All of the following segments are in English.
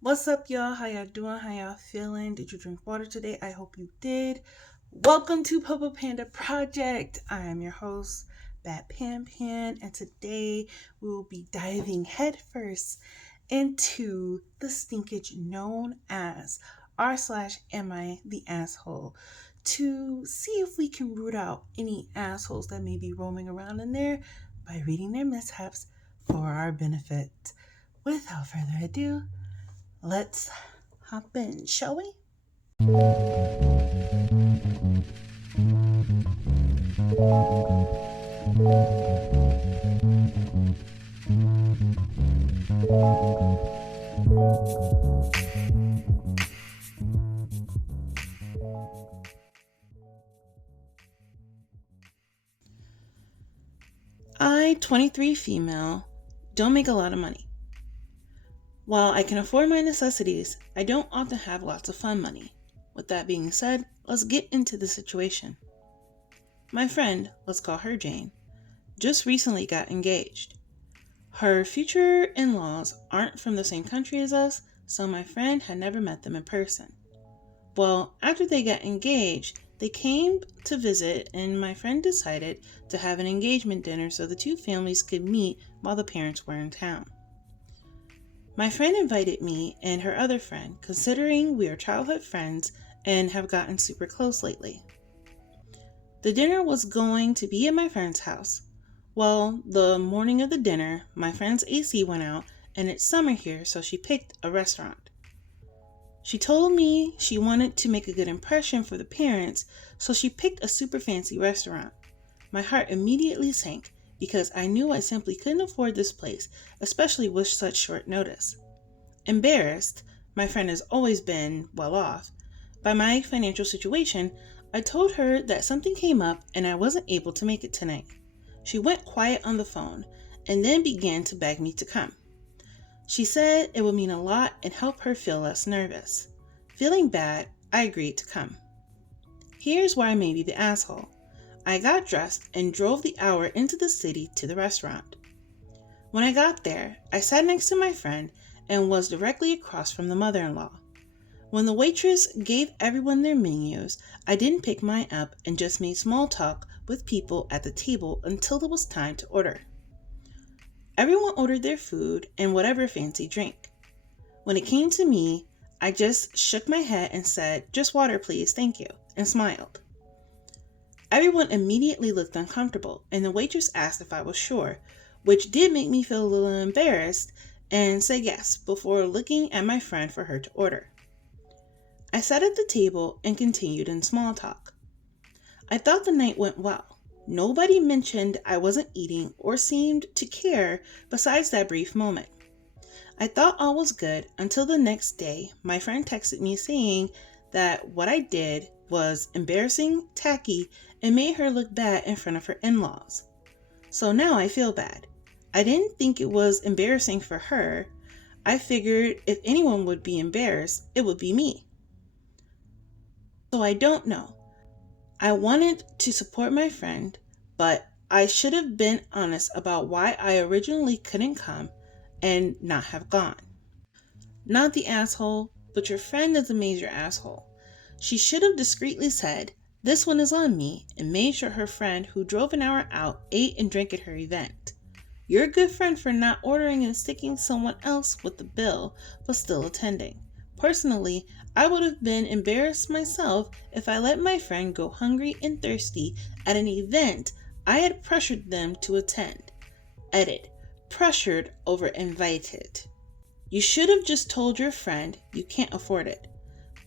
What's up, y'all? How y'all doing? How y'all feeling? Did you drink water today? I hope you did. Welcome to Purple Panda Project. I am your host, BadPanPan, and today we will be diving headfirst into the stinkage known as r/am I the asshole, to see if we can root out any assholes that may be roaming around in there by reading their mishaps for our benefit. Without further ado, let's hop in, shall we? I, 23 female, don't make a lot of money. While I can afford my necessities, I don't often have lots of fun money. With that being said, let's get into the situation. My friend, let's call her Jane, just recently got engaged. Her future in-laws aren't from the same country as us, so my friend had never met them in person. Well, after they got engaged, they came to visit and my friend decided to have an engagement dinner so the two families could meet while the parents were in town. My friend invited me and her other friend, considering we are childhood friends and have gotten super close lately. The dinner was going to be at my friend's house. Well, the morning of the dinner, my friend's AC went out and it's summer here, so she picked a restaurant. She told me she wanted to make a good impression for the parents, so she picked a super fancy restaurant. My heart immediately sank because I knew I simply couldn't afford this place, especially with such short notice. Embarrassed, my friend has always been well off, by my financial situation, I told her that something came up and I wasn't able to make it tonight. She went quiet on the phone and then began to beg me to come. She said it would mean a lot and help her feel less nervous. Feeling bad, I agreed to come. Here's where I may be the asshole. I got dressed and drove the hour into the city to the restaurant. When I got there, I sat next to my friend and was directly across from the mother-in-law. When the waitress gave everyone their menus, I didn't pick mine up and just made small talk with people at the table until it was time to order. Everyone ordered their food and whatever fancy drink. When it came to me, I just shook my head and said, "Just water please, thank you," and smiled. Everyone immediately looked uncomfortable, and the waitress asked if I was sure, which did make me feel a little embarrassed, and said yes before looking at my friend for her to order. I sat at the table and continued in small talk. I thought the night went well. Nobody mentioned I wasn't eating or seemed to care besides that brief moment. I thought all was good until the next day my friend texted me saying that what I did was embarrassing, tacky, and made her look bad in front of her in-laws. So now I feel bad. I didn't think it was embarrassing for her. I figured if anyone would be embarrassed, it would be me. So I don't know. I wanted to support my friend, but I should have been honest about why I originally couldn't come and not have gone. Not the asshole, but your friend is a major asshole. She should have discreetly said, "This one is on me," and made sure her friend who drove an hour out ate and drank at her event. You're a good friend for not ordering and sticking someone else with the bill, but still attending. Personally, I would have been embarrassed myself if I let my friend go hungry and thirsty at an event I had pressured them to attend. Edit. Pressured over invited. You should have just told your friend you can't afford it.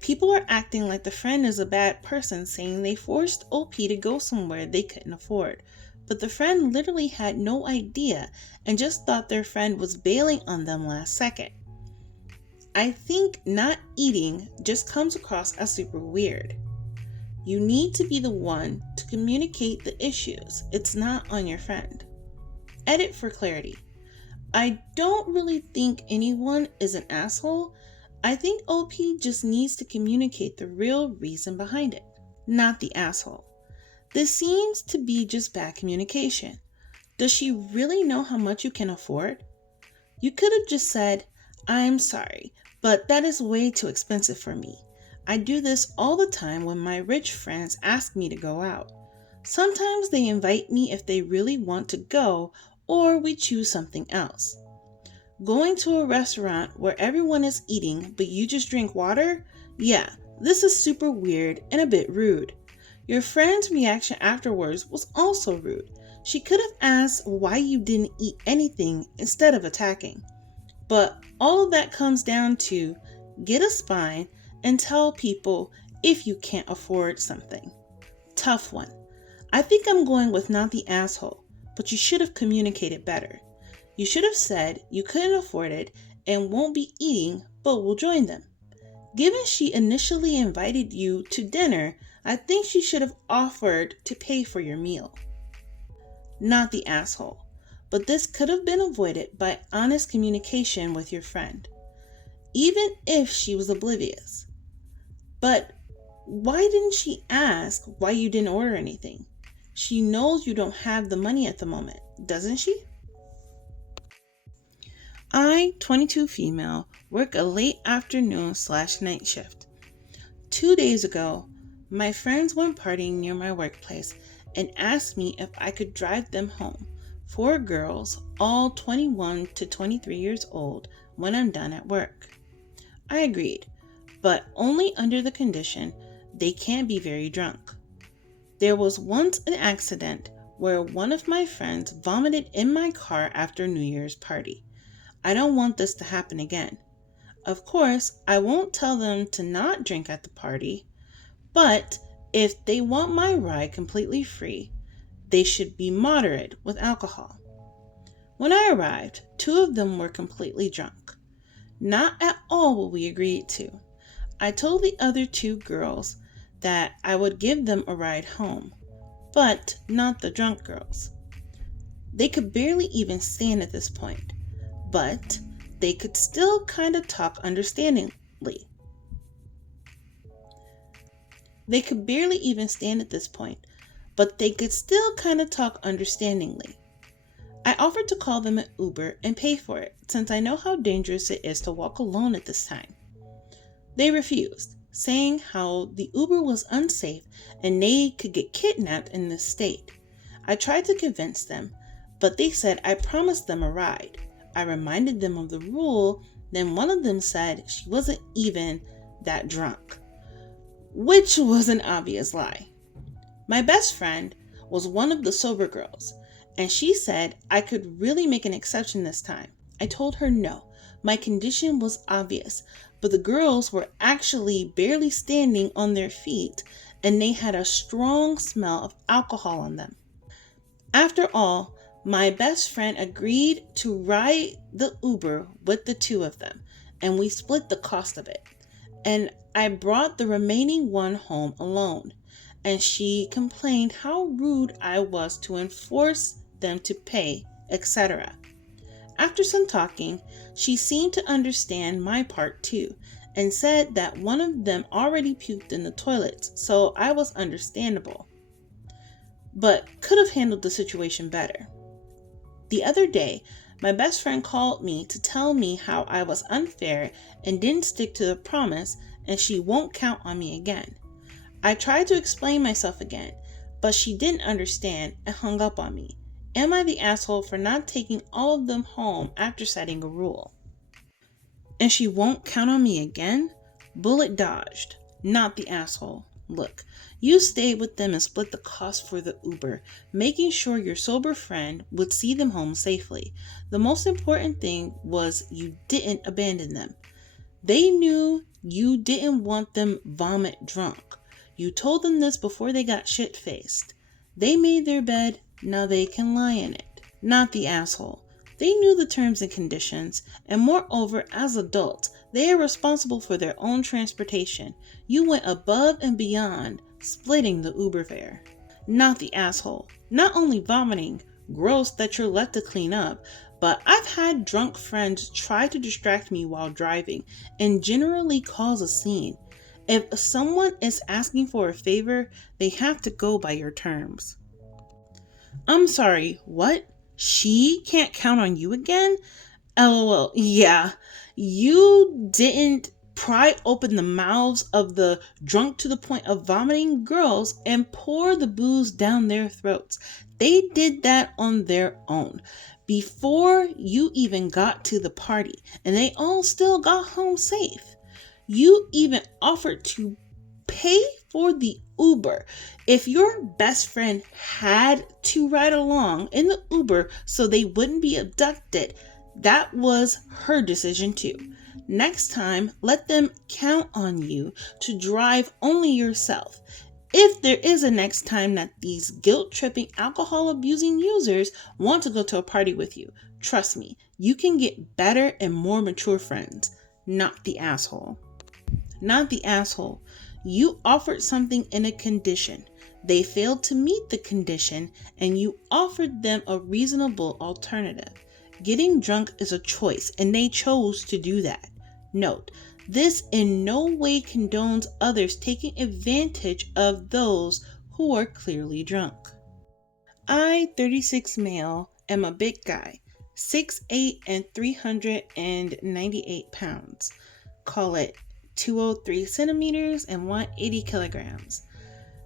People are acting like the friend is a bad person, saying they forced OP to go somewhere they couldn't afford. But the friend literally had no idea and just thought their friend was bailing on them last second. I think not eating just comes across as super weird. You need to be the one to communicate the issues. It's not on your friend. Edit for clarity. I don't really think anyone is an asshole. I think OP just needs to communicate the real reason behind it, not the asshole. This seems to be just bad communication. Does she really know how much you can afford? You could have just said, I'm sorry, but that is way too expensive for me. I do this all the time when my rich friends ask me to go out. Sometimes they invite me if they really want to go, or we choose something else. Going to a restaurant where everyone is eating but you just drink water? Yeah, this is super weird and a bit rude. Your friend's reaction afterwards was also rude. She could have asked why you didn't eat anything instead of attacking. But all of that comes down to get a spine and tell people if you can't afford something. Tough one. I think I'm going with not the asshole, but you should have communicated better. You should have said you couldn't afford it and won't be eating, but will join them. Given she initially invited you to dinner, I think she should have offered to pay for your meal. Not the asshole, but this could have been avoided by honest communication with your friend, even if she was oblivious. But why didn't she ask why you didn't order anything? She knows you don't have the money at the moment, doesn't she? I, 22 female, work a late afternoon/night shift. 2 days ago, my friends went partying near my workplace and asked me if I could drive them home. 4 girls, all 21 to 23 years old, when I'm done at work. I agreed, but only under the condition they can't be very drunk. There was once an accident where one of my friends vomited in my car after New Year's party. I don't want this to happen again. Of course, I won't tell them to not drink at the party, but if they want my ride completely free, they should be moderate with alcohol. When I arrived, 2 of them were completely drunk. Not at all what we agreed to. I told the other 2 girls that I would give them a ride home, but not the drunk girls. They could barely even stand at this point, but they could still kind of talk understandingly. They could barely even stand at this point, but they could still kind of talk understandingly. I offered to call them an Uber and pay for it, since I know how dangerous it is to walk alone at this time. They refused, saying how the Uber was unsafe and they could get kidnapped in this state. I tried to convince them, but they said I promised them a ride. I reminded them of the rule, then one of them said she wasn't even that drunk, which was an obvious lie. My best friend was one of the sober girls, and she said I could really make an exception this time. I told her no, my condition was obvious, but the girls were actually barely standing on their feet, and they had a strong smell of alcohol on them. After all, my best friend agreed to ride the Uber with the 2 of them, and we split the cost of it. And I brought the remaining one home alone, and she complained how rude I was to enforce them to pay, etc. After some talking, she seemed to understand my part too, and said that one of them already puked in the toilets, so I was understandable, but could have handled the situation better. The other day, my best friend called me to tell me how I was unfair and didn't stick to the promise, and she won't count on me again. I tried to explain myself again, but she didn't understand and hung up on me. Am I the asshole for not taking all of them home after setting a rule? And she won't count on me again? Bullet dodged. Not the asshole. Look, you stayed with them and split the cost for the Uber, making sure your sober friend would see them home safely. The most important thing was you didn't abandon them. They knew you didn't want them vomit drunk. You told them this before they got shit-faced. They made their bed, now they can lie in it. Not the asshole. They knew the terms and conditions, and moreover, as adults, they are responsible for their own transportation. You went above and beyond, splitting the Uber fare. Not the asshole. Not only vomiting, gross that you're left to clean up, but I've had drunk friends try to distract me while driving and generally cause a scene. If someone is asking for a favor, they have to go by your terms. I'm sorry, what? She can't count on you again? LOL. Yeah, you didn't pry open the mouths of the drunk to the point of vomiting girls and pour the booze down their throats. They did that on their own before you even got to the party, and they all still got home safe. You even offered to pay for the Uber. If your best friend had to ride along in the Uber so they wouldn't be abducted, that was her decision too. Next time, let them count on you to drive only yourself. If there is a next time that these guilt tripping, alcohol abusing users want to go to a party with you, trust me, you can get better and more mature friends, not the asshole. Not the asshole. You offered something in a condition. They failed to meet the condition, and you offered them a reasonable alternative. Getting drunk is a choice, and they chose to do that. Note, this in no way condones others taking advantage of those who are clearly drunk. I, 36 male, am a big guy, 6'8" and 398 pounds. Call it 203 centimeters and 180 kilograms.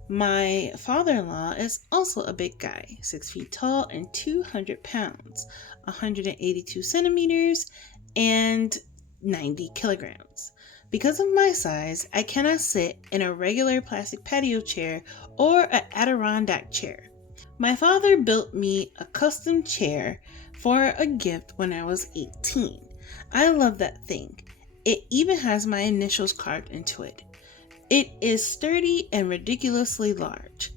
My father-in-law is also a big guy, 6 feet tall and 200 pounds, 182 centimeters and 90 kilograms. Because of my size, I cannot sit in a regular plastic patio chair or an Adirondack chair. My father built me a custom chair for a gift when I was 18. I love that thing. It even has my initials carved into it. It is sturdy and ridiculously large.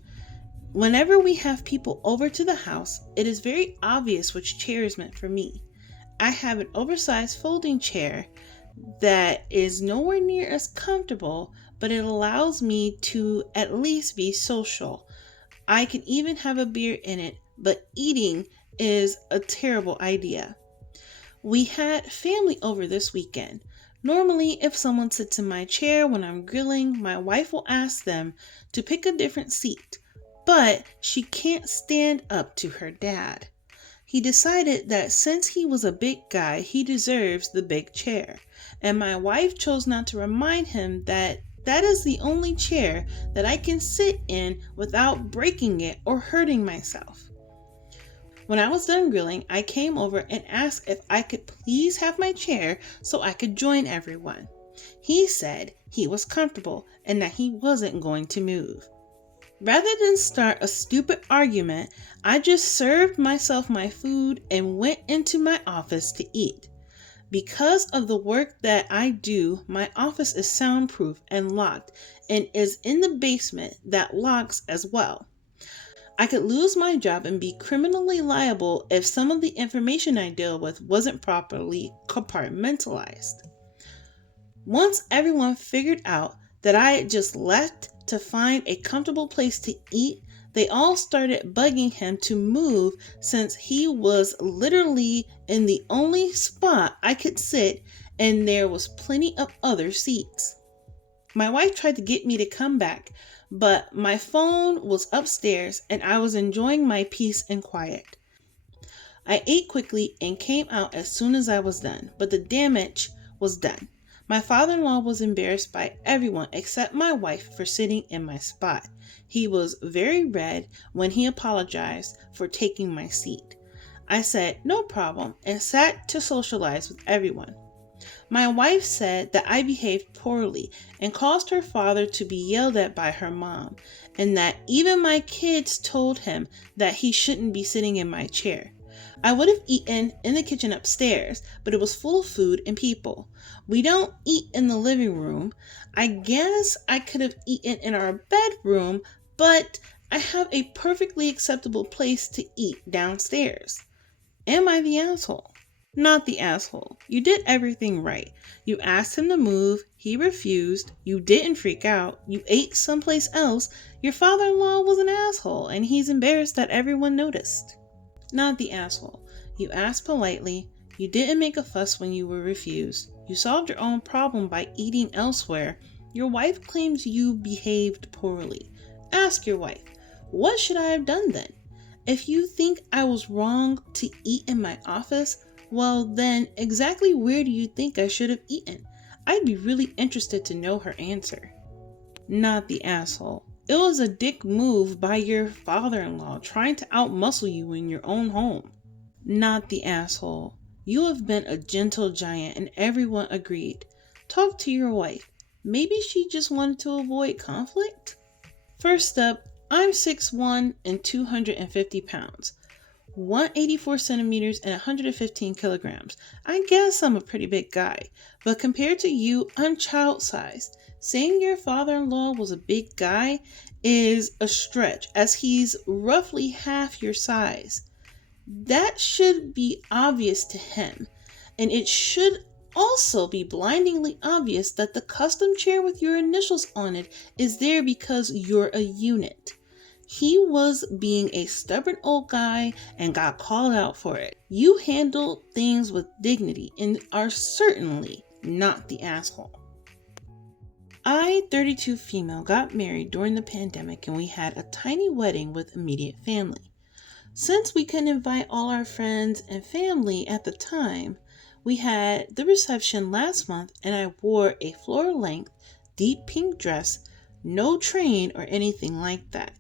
Whenever we have people over to the house, it is very obvious which chair is meant for me. I have an oversized folding chair that is nowhere near as comfortable, but it allows me to at least be social. I can even have a beer in it, but eating is a terrible idea. We had family over this weekend. Normally, if someone sits in my chair when I'm grilling, my wife will ask them to pick a different seat, but she can't stand up to her dad. He decided that since he was a big guy, he deserves the big chair, and my wife chose not to remind him that that is the only chair that I can sit in without breaking it or hurting myself. When I was done grilling, I came over and asked if I could please have my chair so I could join everyone. He said he was comfortable and that he wasn't going to move. Rather than start a stupid argument, I just served myself my food and went into my office to eat. Because of the work that I do, my office is soundproof and locked and is in the basement that locks as well. I could lose my job and be criminally liable if some of the information I deal with wasn't properly compartmentalized. Once everyone figured out that I had just left to find a comfortable place to eat, they all started bugging him to move since he was literally in the only spot I could sit and there was plenty of other seats. My wife tried to get me to come back, but my phone was upstairs and I was enjoying my peace and quiet. I ate quickly and came out as soon as I was done, but the damage was done. My father-in-law was embarrassed by everyone except my wife for sitting in my spot. He was very red when he apologized for taking my seat. I said no problem and sat to socialize with everyone. My wife said that I behaved poorly and caused her father to be yelled at by her mom, and that even my kids told him that he shouldn't be sitting in my chair. I would have eaten in the kitchen upstairs, but it was full of food and people. We don't eat in the living room. I guess I could have eaten in our bedroom, but I have a perfectly acceptable place to eat downstairs. Am I the asshole? Not the asshole. You did everything right. You asked him to move. He refused. You didn't freak out. You ate someplace else. Your father-in-law was an asshole, and he's embarrassed that everyone noticed. Not the asshole. You asked politely. You didn't make a fuss when you were refused. You solved your own problem by eating elsewhere. Your wife claims you behaved poorly. Ask your wife, what should I have done then? If you think I was wrong to eat in my office, Well, then, exactly where do you think I should have eaten? I'd be really interested to know her answer. Not the asshole. It was a dick move by your father-in-law trying to outmuscle you in your own home. Not the asshole. You have been a gentle giant and everyone agreed. Talk to your wife. Maybe she just wanted to avoid conflict? First up, I'm 6'1" and 250 pounds. 184 centimeters and 115 kilograms. I guess I'm a pretty big guy, but compared to you, I'm child-sized. Saying your father-in-law was a big guy is a stretch, as he's roughly half your size. That should be obvious to him, and it should also be blindingly obvious that the custom chair with your initials on it is there because you're a unit. He was being a stubborn old guy and got called out for it. You handle things with dignity and are certainly not the asshole. I, 32 female, got married during the pandemic and we had a tiny wedding with immediate family. Since we couldn't invite all our friends and family at the time, we had the reception last month and I wore a floor-length, deep pink dress, no train or anything like that.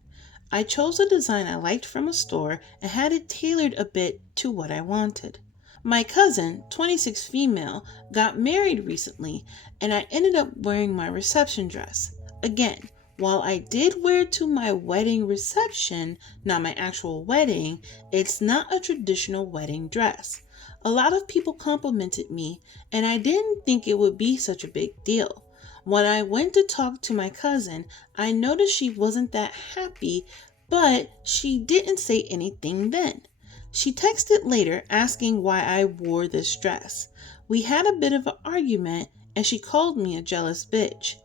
I chose a design I liked from a store and had it tailored a bit to what I wanted. My cousin, 26 female, got married recently and I ended up wearing my reception dress. Again, while I did wear it to my wedding reception, not my actual wedding, it's not a traditional wedding dress. A lot of people complimented me and I didn't think it would be such a big deal. When I went to talk to my cousin, I noticed she wasn't that happy, but she didn't say anything then. She texted later asking why I wore this dress. We had a bit of an argument and she called me a jealous bitch.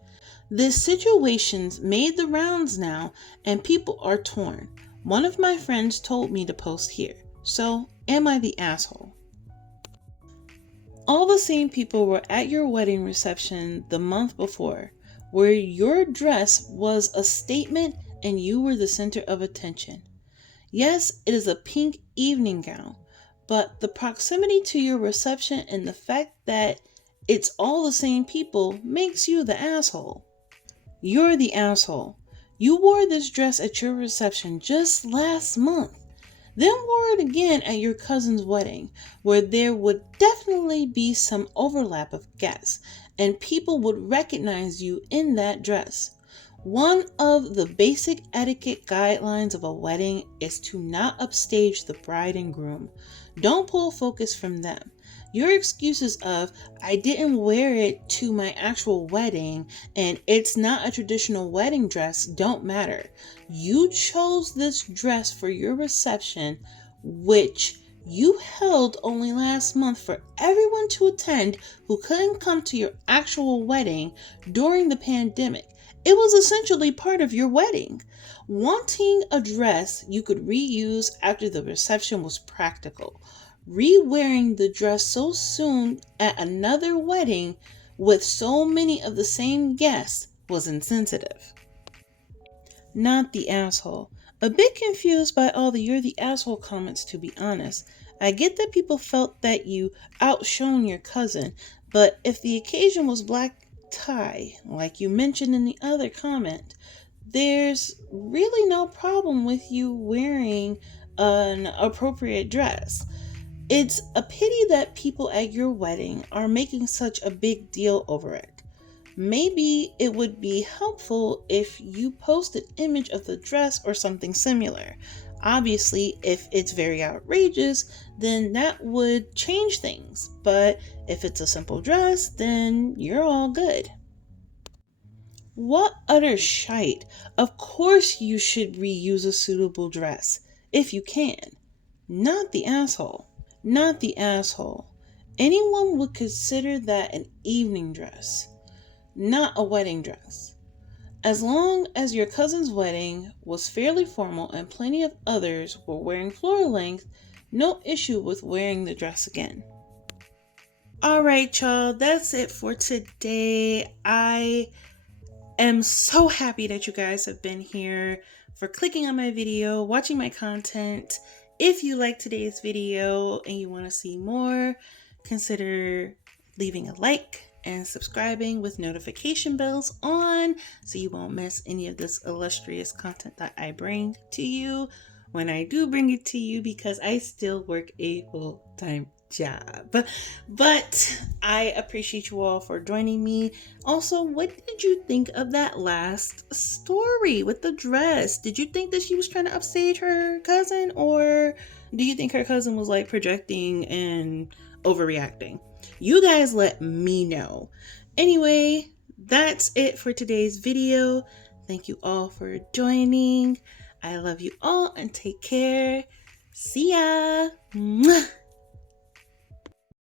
This situation's made the rounds now and people are torn. One of my friends told me to post here. So, am I the asshole? All the same people were at your wedding reception the month before, where your dress was a statement and you were the center of attention. Yes, it is a pink evening gown, but the proximity to your reception and the fact that it's all the same people makes you the asshole. You're the asshole. You wore this dress at your reception just last month, then wore it again at your cousin's wedding, where there would definitely be some overlap of guests, and people would recognize you in that dress. One of the basic etiquette guidelines of a wedding is to not upstage the bride and groom. Don't pull focus from them. Your excuses of, I didn't wear it to my actual wedding and it's not a traditional wedding dress don't matter. You chose this dress for your reception, which you held only last month for everyone to attend who couldn't come to your actual wedding during the pandemic. It was essentially part of your wedding. Wanting a dress you could reuse after the reception was practical. Re-wearing the dress so soon at another wedding with so many of the same guests was insensitive. Not the asshole. A bit confused by all the "you're the asshole" comments, to be honest. I get that people felt that you outshone your cousin, but if the occasion was black tie, like you mentioned in the other comment, there's really no problem with you wearing an appropriate dress. It's a pity that people at your wedding are making such a big deal over it. Maybe it would be helpful if you post an image of the dress or something similar. Obviously, if it's very outrageous, then that would change things. But if it's a simple dress, then you're all good. What utter shite. Of course you should reuse a suitable dress, if you can. Not the asshole. Not the asshole. Anyone would consider that an evening dress, not a wedding dress. As long as your cousin's wedding was fairly formal and plenty of others were wearing floor length, no issue with wearing the dress again. Alright, y'all, that's it for today. I am so happy that you guys have been here for clicking on my video, watching my content, If you like today's video and you want to see more, consider leaving a like and subscribing with notification bells on so you won't miss any of this illustrious content that I bring to you when I do bring it to you, because I still work a full-time job. But I appreciate you all for joining me. Also, what did you think of that last story with the dress? Did you think that she was trying to upstage her cousin, or do you think her cousin was like projecting and overreacting? You guys let me know. Anyway, that's it for today's video. Thank you all for joining. I love you all and take care. See ya. Mwah.